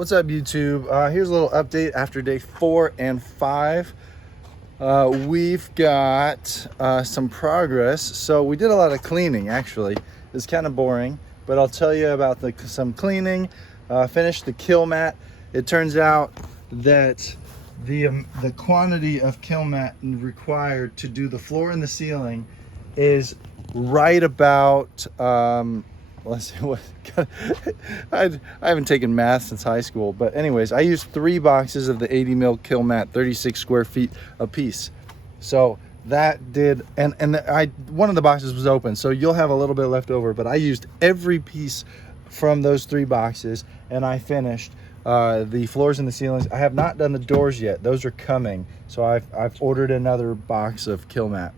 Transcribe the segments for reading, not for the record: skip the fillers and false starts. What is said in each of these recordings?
What's up, YouTube? Here's a little update after day 4 and 5. We've got some progress. So we did a lot of cleaning, actually. It's kind of boring, but I'll tell you about some cleaning. Finished the kill mat. It turns out that the quantity of kill mat required to do the floor and the ceiling is right about let's see what I haven't taken math since high school, but anyways, I used 3 boxes of the 80 mil kill mat, 36 square feet a piece. So that did, and one of the boxes was open, so you'll have a little bit left over, but I used every piece from those 3 boxes, and I finished the floors and the ceilings. I have not done the doors yet. Those are coming, so I've ordered another box of kill mat.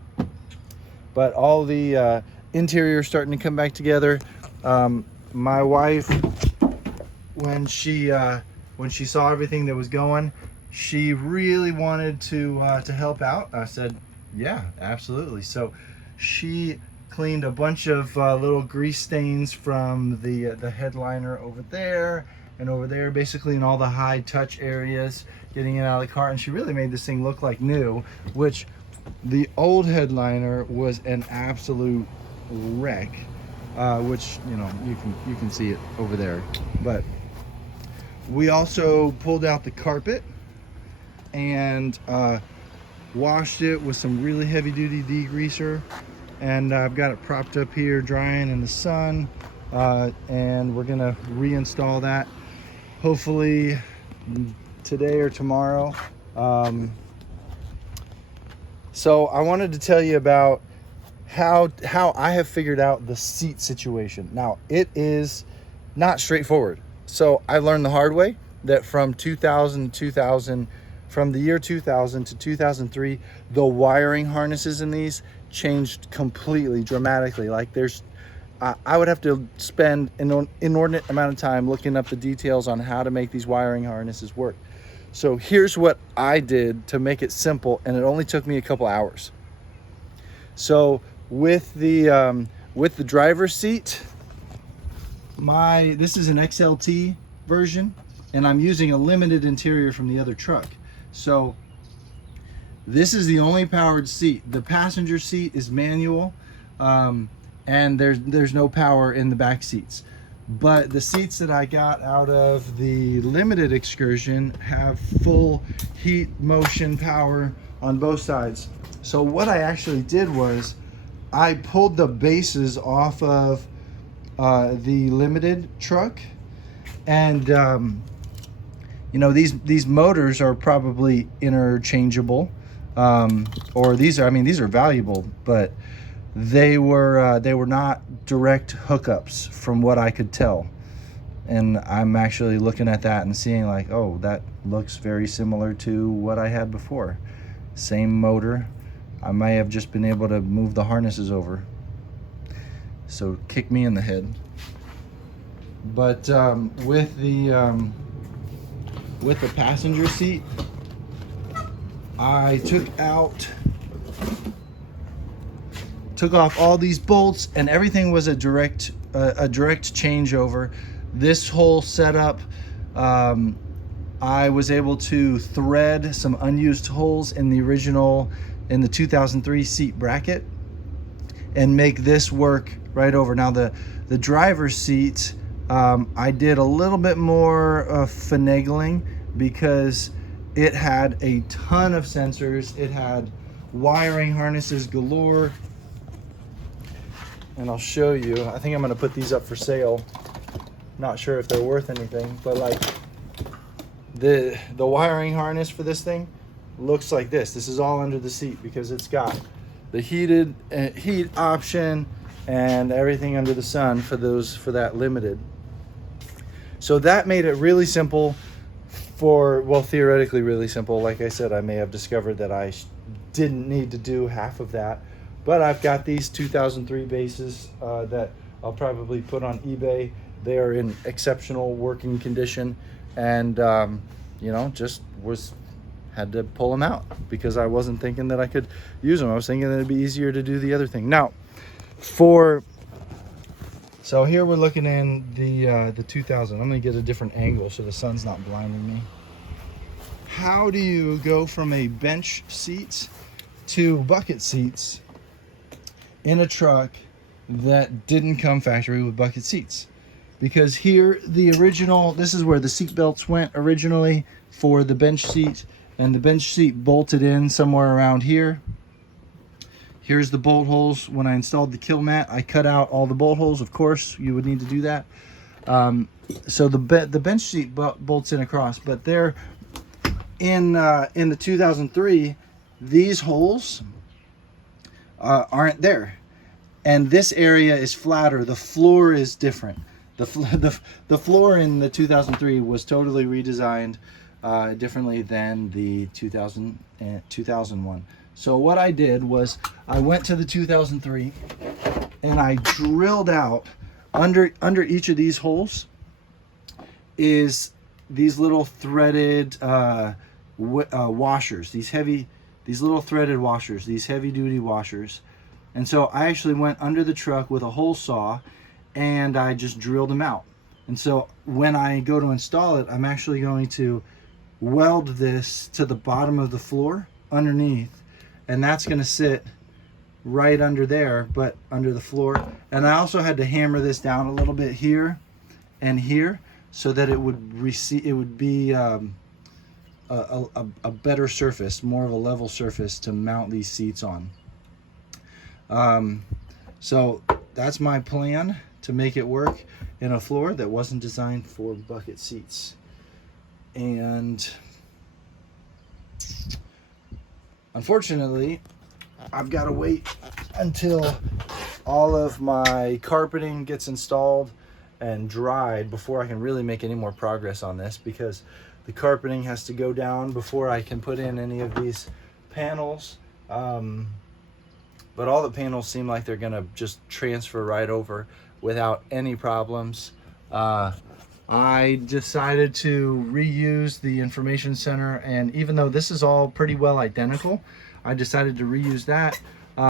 But all the interior is starting to come back together. My wife, when she saw everything that was going, she really wanted to help out. I said, yeah, absolutely. So she cleaned a bunch of little grease stains from the headliner over there and over there, basically in all the high touch areas, getting it out of the car. And she really made this thing look like new, which the old headliner was an absolute wreck, which, you know, you can see it over there. But we also pulled out the carpet and washed it with some really heavy duty degreaser, and I've got it propped up here drying in the sun, and we're gonna reinstall that hopefully today or tomorrow. So I wanted to tell you about how I have figured out the seat situation. Now, it is not straightforward. So I learned the hard way that from the year 2000 to 2003, the wiring harnesses in these changed completely, dramatically. Like I would have to spend an inordinate amount of time looking up the details on how to make these wiring harnesses work. So here's what I did to make it simple, and it only took me a couple hours. So with the driver's seat, this is an XLT version, and I'm using a limited interior from the other truck. So this is the only powered seat. The passenger seat is manual, and there's no power in the back seats. But the seats that I got out of the limited excursion have full heat, motion, power on both sides. So what I actually did was I pulled the bases off of the limited truck, and you know, these motors are probably interchangeable, or these are valuable, but they were not direct hookups from what I could tell. And I'm actually looking at that and seeing like, oh, that looks very similar to what I had before. Same motor. I may have just been able to move the harnesses over. So kick me in the head. But with the passenger seat, I took off all these bolts, and everything was a direct changeover. This whole setup, I was able to thread some unused holes in the 2003 seat bracket and make this work right over. Now the driver's seat, I did a little bit more finagling because it had a ton of sensors. It had wiring harnesses galore. And I'll show you. I think I'm gonna put these up for sale. Not sure if they're worth anything, but like the wiring harness for this thing looks like this. This is all under the seat because it's got the heat option and everything under the sun for that limited. So that made it really simple theoretically really simple. Like I said, I may have discovered that I didn't need to do half of that. But I've got these 2003 bases that I'll probably put on eBay. They are in exceptional working condition, and you know, had to pull them out because I wasn't thinking that I could use them. I was thinking that it'd be easier to do the other thing. Now, for So here we're looking in the 2000. I'm gonna get a different angle so the sun's not blinding me. How do you go from a bench seat to bucket seats in a truck that didn't come factory with bucket seats? Because here, this is where the seat belts went originally for the bench seat, and the bench seat bolted in somewhere around here. Here's the bolt holes. When I installed the kill mat, I cut out all the bolt holes. Of course, you would need to do that. So the bench seat bolts in across, but they're in the 2003. These holes aren't there, and this area is flatter. The floor is different. The floor in the 2003 was totally redesigned differently than the 2001. So what I did was I went to the 2003 and I drilled out under each of these holes is these little threaded washers, these little threaded washers, these heavy duty washers. And so I actually went under the truck with a hole saw and I just drilled them out. And so when I go to install it, I'm actually going to weld this to the bottom of the floor underneath, and that's going to sit right under there, but under the floor. And I also had to hammer this down a little bit here and here so that it would be a better surface, more of a level surface to mount these seats on. So that's my plan to make it work in a floor that wasn't designed for bucket seats. And unfortunately, I've got to wait until all of my carpeting gets installed and dried before I can really make any more progress on this, because the carpeting has to go down before I can put in any of these panels. But all the panels seem like they're gonna just transfer right over without any problems. I decided to reuse the information center, and even though this is all pretty well identical, I decided to reuse that.